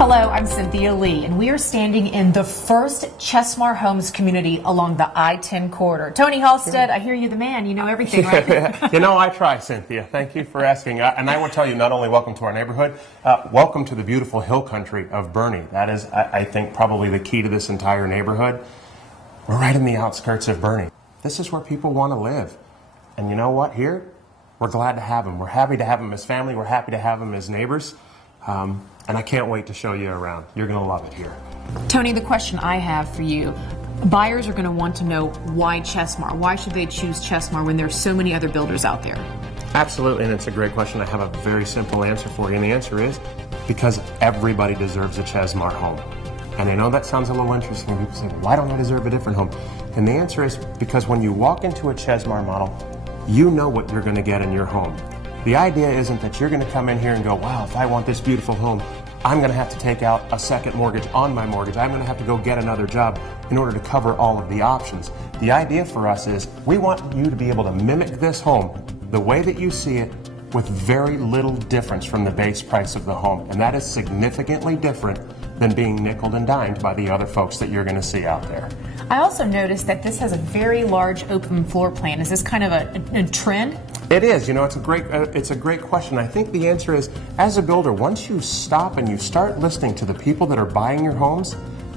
Hello, I'm Cynthia Lee, and we are standing in the first Chesmar Homes community along the I-10 corridor. Tony Halstead, I hear you're the man. You know everything, right? You know, I try, Cynthia. Thank you for asking. And I will tell you, not only welcome to our neighborhood, welcome to the beautiful hill country of Bernie. That is, I think, probably the key to this entire neighborhood. We're right in the outskirts of Bernie. This is where people want to live. And you know what? Here, we're glad to have them. We're happy to have them as family. We're happy to have them as neighbors. And I can't wait to show you around. You're going to love it here. Tony, the question I have for you, buyers are going to want to know why Chesmar. Why should they choose Chesmar when there's so many other builders out there? Absolutely, and it's a great question. I have a very simple answer for you, and the answer is because everybody deserves a Chesmar home. And I know that sounds a little interesting. People say, why don't I deserve a different home? And the answer is because when you walk into a Chesmar model, you know what you're going to get in your home. The idea isn't that you're going to come in here and go, wow, if I want this beautiful home, I'm going to have to take out a second mortgage on my mortgage. I'm going to have to go get another job in order to cover all of the options. The idea for us is we want you to be able to mimic this home the way that you see it with very little difference from the base price of the home. And that is significantly different than being nickeled and dimed by the other folks that you're going to see out there. I also noticed that this has a very large open floor plan. Is this kind of a trend? It is. You know, it's a great question. I think the answer is, as a builder, once you stop and you start listening to the people that are buying your homes,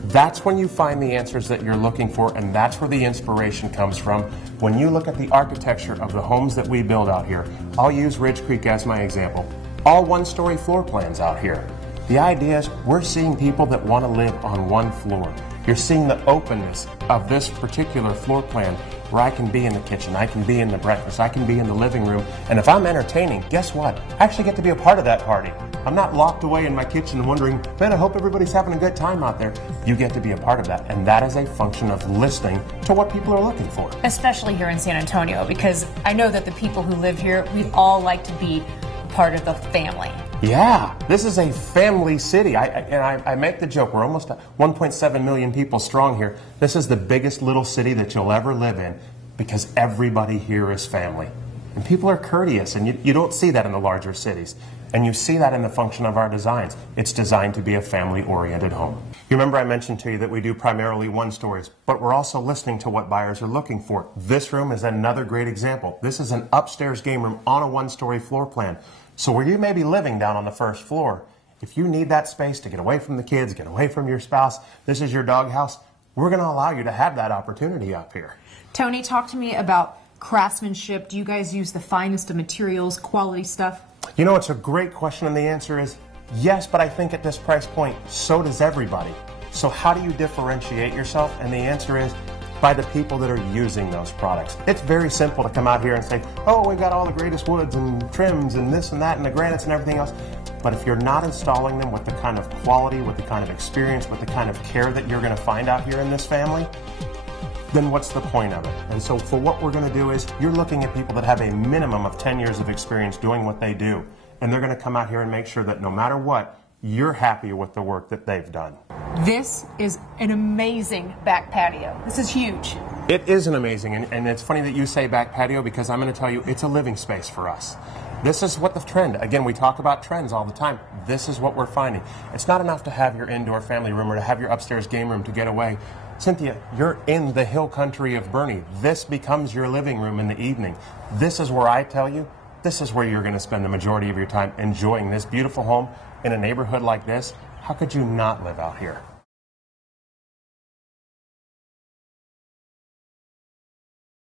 that's when you find the answers that you're looking for, and that's where the inspiration comes from. When you look at the architecture of the homes that we build out here, I'll use Ridge Creek as my example. All one-story floor plans out here. The idea is we're seeing people that want to live on one floor. You're seeing the openness of this particular floor plan where I can be in the kitchen, I can be in the breakfast, I can be in the living room, and if I'm entertaining, guess what? I actually get to be a part of that party. I'm not locked away in my kitchen wondering, man, I hope everybody's having a good time out there. You get to be a part of that, and that is a function of listening to what people are looking for. Especially here in San Antonio, because I know that the people who live here, we all like to be part of the family. Yeah, this is a family city. I make the joke, we're almost 1.7 million people strong here. This is the biggest little city that you'll ever live in because everybody here is family. And people are courteous, and you don't see that in the larger cities. And you see that in the function of our designs. It's designed to be a family-oriented home. You remember I mentioned to you that we do primarily one-stories, but we're also listening to what buyers are looking for. This room is another great example. This is an upstairs game room on a one-story floor plan. So where you may be living down on the first floor, if you need that space to get away from the kids, get away from your spouse, this is your doghouse, we're going to allow you to have that opportunity up here. Tony, talk to me about craftsmanship. Do you guys use the finest of materials, quality stuff? You know, it's a great question, and the answer is yes, but I think at this price point, so does everybody. So how do you differentiate yourself? And the answer is by the people that are using those products. It's very simple to come out here and say, oh, we've got all the greatest woods and trims and this and that and the granites and everything else. But if you're not installing them with the kind of quality, with the kind of experience, with the kind of care that you're going to find out here in this family, then what's the point of it? And so for what we're going to do is you're looking at people that have a minimum of 10 years of experience doing what they do. And they're going to come out here and make sure that no matter what, you're happy with the work that they've done. This is an amazing back patio. This is huge. It is an amazing, and it's funny that you say back patio because I'm going to tell you it's a living space for us. This is what the trend, again, we talk about trends all the time. This is what we're finding. It's not enough to have your indoor family room or to have your upstairs game room to get away. Cynthia, you're in the hill country of Bernie. This becomes your living room in the evening. This is where I tell you, this is where you're going to spend the majority of your time enjoying this beautiful home in a neighborhood like this. How could you not live out here?